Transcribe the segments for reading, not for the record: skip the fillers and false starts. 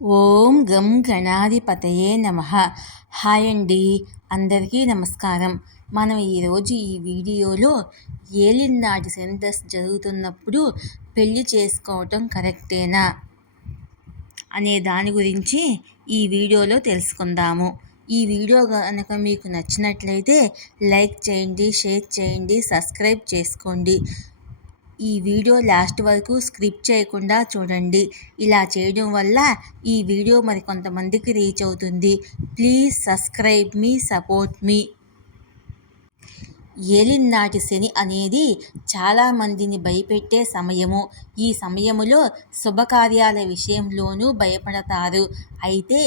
ఓం గం గణాధిపతయే నమః. హాయ్ అండి, అందరికీ నమస్కారం. మనం ఈరోజు ఈ వీడియోలో ఏలినాటి సెన్సస్ జరుగుతున్నప్పుడు పెళ్లి చేసుకోవటం కరెక్టేనా అనే దాని గురించి ఈ వీడియోలో తెలుసుకుందాము. ఈ వీడియో కనుక మీకు నచ్చినట్లయితే లైక్ చేయండి, షేర్ చేయండి, సబ్స్క్రైబ్ చేసుకోండి. ఈ వీడియో లాస్ట్ వరకు స్కిప్ చేయకుండా చూడండి. ఇలా చేయడం వల్ల ఈ వీడియో మరికొంతమందికి రీచ్ అవుతుంది. ప్లీజ్ సబ్స్క్రైబ్ మీ, సపోర్ట్ మీ. ఏలినాటి శని అనేది చాలామందిని భయపెట్టే సమయము. ఈ సమయములో శుభకార్యాల విషయంలోనూ భయపడతారు. అయితే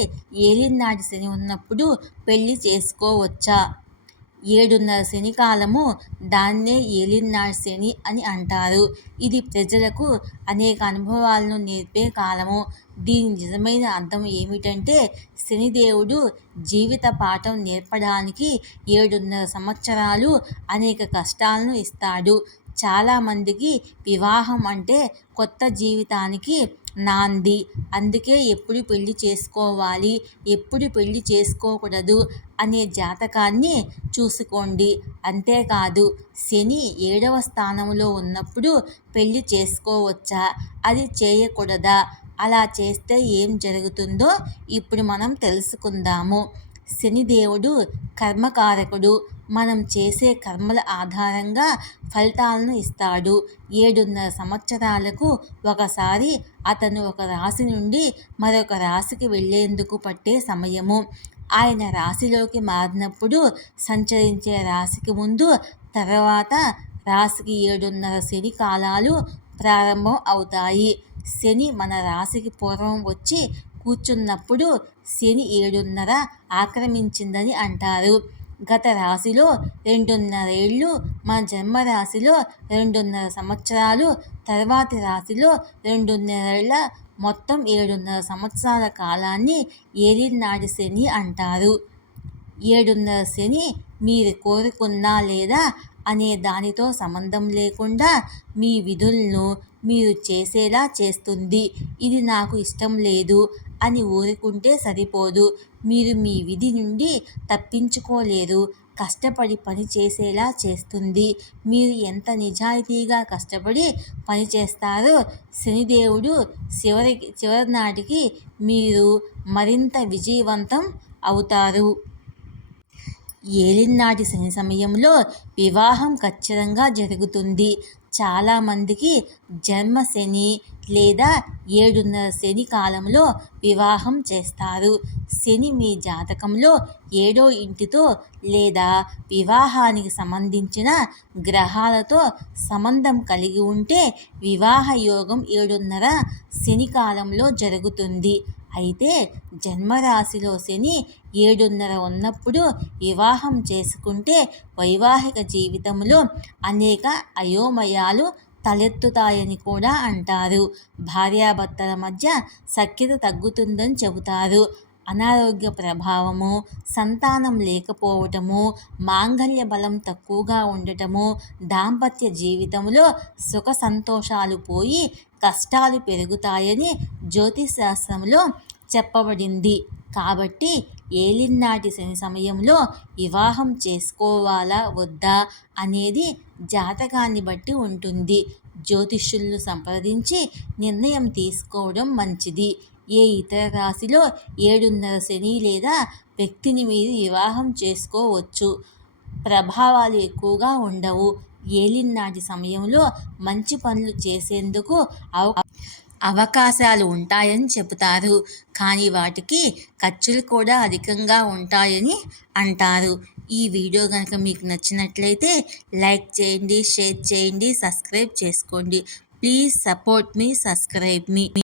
ఏలినాటి శని ఉన్నప్పుడు పెళ్లి చేసుకోవచ్చా? 7.5 శని కాలము, దాన్నే ఏలినాటి శని అని అంటారు. ఇది ప్రజలకు అనేక అనుభవాలను నేర్పే కాలము. దీని నిజమైన అర్థం ఏమిటంటే, శనిదేవుడు జీవిత పాఠం నేర్పడానికి 7.5 సంవత్సరాలు అనేక కష్టాలను ఇస్తాడు. చాలామందికి వివాహం అంటే కొత్త జీవితానికి నాంది. అందుకే ఎప్పుడు పెళ్లి చేసుకోవాలి, ఎప్పుడు పెళ్లి చేసుకోకూడదు అనే జాతకాన్ని చూసుకోండి. అంతేకాదు, శని 7వ స్థానంలో ఉన్నప్పుడు పెళ్లి చేసుకోవచ్చా, అది చేయకూడదా, అలా చేస్తే ఏం జరుగుతుందో ఇప్పుడు మనం తెలుసుకుందాము. శనిదేవుడు కర్మకారకుడు. మనం చేసే కర్మల ఆధారంగా ఫలితాలను ఇస్తాడు. 7.5 సంవత్సరాలకు ఒకసారి అతను ఒక రాశి నుండి మరొక రాశికి వెళ్లేందుకు పట్టే సమయము. ఆయన రాశిలోకి మారినప్పుడు సంచరించే రాశికి ముందు, తర్వాత రాశికి 7.5 శని కాలాలు ప్రారంభం అవుతాయి. శని మన రాశికి పూర్వం వచ్చి కూర్చున్నప్పుడు శని 7.5 ఆక్రమించిందని అంటారు. గత రాశిలో 2.5 ఏళ్ళు, మన జన్మరాశిలో 2.5 సంవత్సరాలు, తర్వాతి రాశిలో 2.5 ఏళ్ళ, మొత్తం 7.5 సంవత్సరాల కాలాన్ని ఏలినాటి శని అంటారు. 7.5 శని మీరు కోరుకున్నా లేదా అనే దానితో సంబంధం లేకుండా మీ విధులను మీరు చేసేలా చేస్తుంది. ఇది నాకు ఇష్టం లేదు అని ఊరుకుంటే సరిపోదు. మీరు మీ విధి నుండి తప్పించుకోలేరు. కష్టపడి పని చేసేలా చేస్తుంది. మీరు ఎంత నిజాయితీగా కష్టపడి పని చేస్తారో శనిదేవుడు చివరి నాటికి మీరు మరింత విజయవంతం అవుతారు. ఏలినాటి శని సమయంలో వివాహం ఖచ్చితంగా జరుగుతుంది. చాలామందికి జన్మ శని లేదా 7.5 శని కాలంలో వివాహం చేస్తారు. శని మీ జాతకంలో 7వ ఇంటితో లేదా వివాహానికి సంబంధించిన గ్రహాలతో సంబంధం కలిగి ఉంటే వివాహ యోగం 7.5 శని కాలంలో జరుగుతుంది. అయితే జన్మరాశిలో శని 7.5 ఉన్నప్పుడు వివాహం చేసుకుంటే వైవాహిక జీవితంలో అనేక అయోమయాలు తలెత్తుతాయని కూడా అంటారు. భార్యాభర్తల మధ్య సఖ్యత తగ్గుతుందని చెబుతారు. అనారోగ్య ప్రభావము, సంతానం లేకపోవటము, మాంగళ్య బలం తక్కువగా ఉండటము, దాంపత్య జీవితంలో సుఖ సంతోషాలు పోయి కష్టాలు పెరుగుతాయని జ్యోతిషశాస్త్రంలో చెప్పబడింది. కాబట్టి ఏలినాటి శని సమయంలో వివాహం చేసుకోవాలా వద్దా అనేది జాతకాన్ని బట్టి ఉంటుంది. జ్యోతిష్యులను సంప్రదించి నిర్ణయం తీసుకోవడం మంచిది. ఏ ఇతర రాశిలో 7.5 శని లేదా వ్యక్తిని మీరు వివాహం చేసుకోవచ్చు. ప్రభావాలు ఎక్కువగా ఉండవు. ఏలినాటి సమయంలో మంచి పనులు చేసేందుకు అవకాశాలు ఉంటాయని చెబుతారు. కానీ వాటికి ఖర్చులు కూడా అధికంగా ఉంటాయని అంటారు. ఈ వీడియో కనుక మీకు నచ్చినట్లయితే లైక్ చేయండి, షేర్ చేయండి, సబ్స్క్రైబ్ చేసుకోండి. Please support me, subscribe me.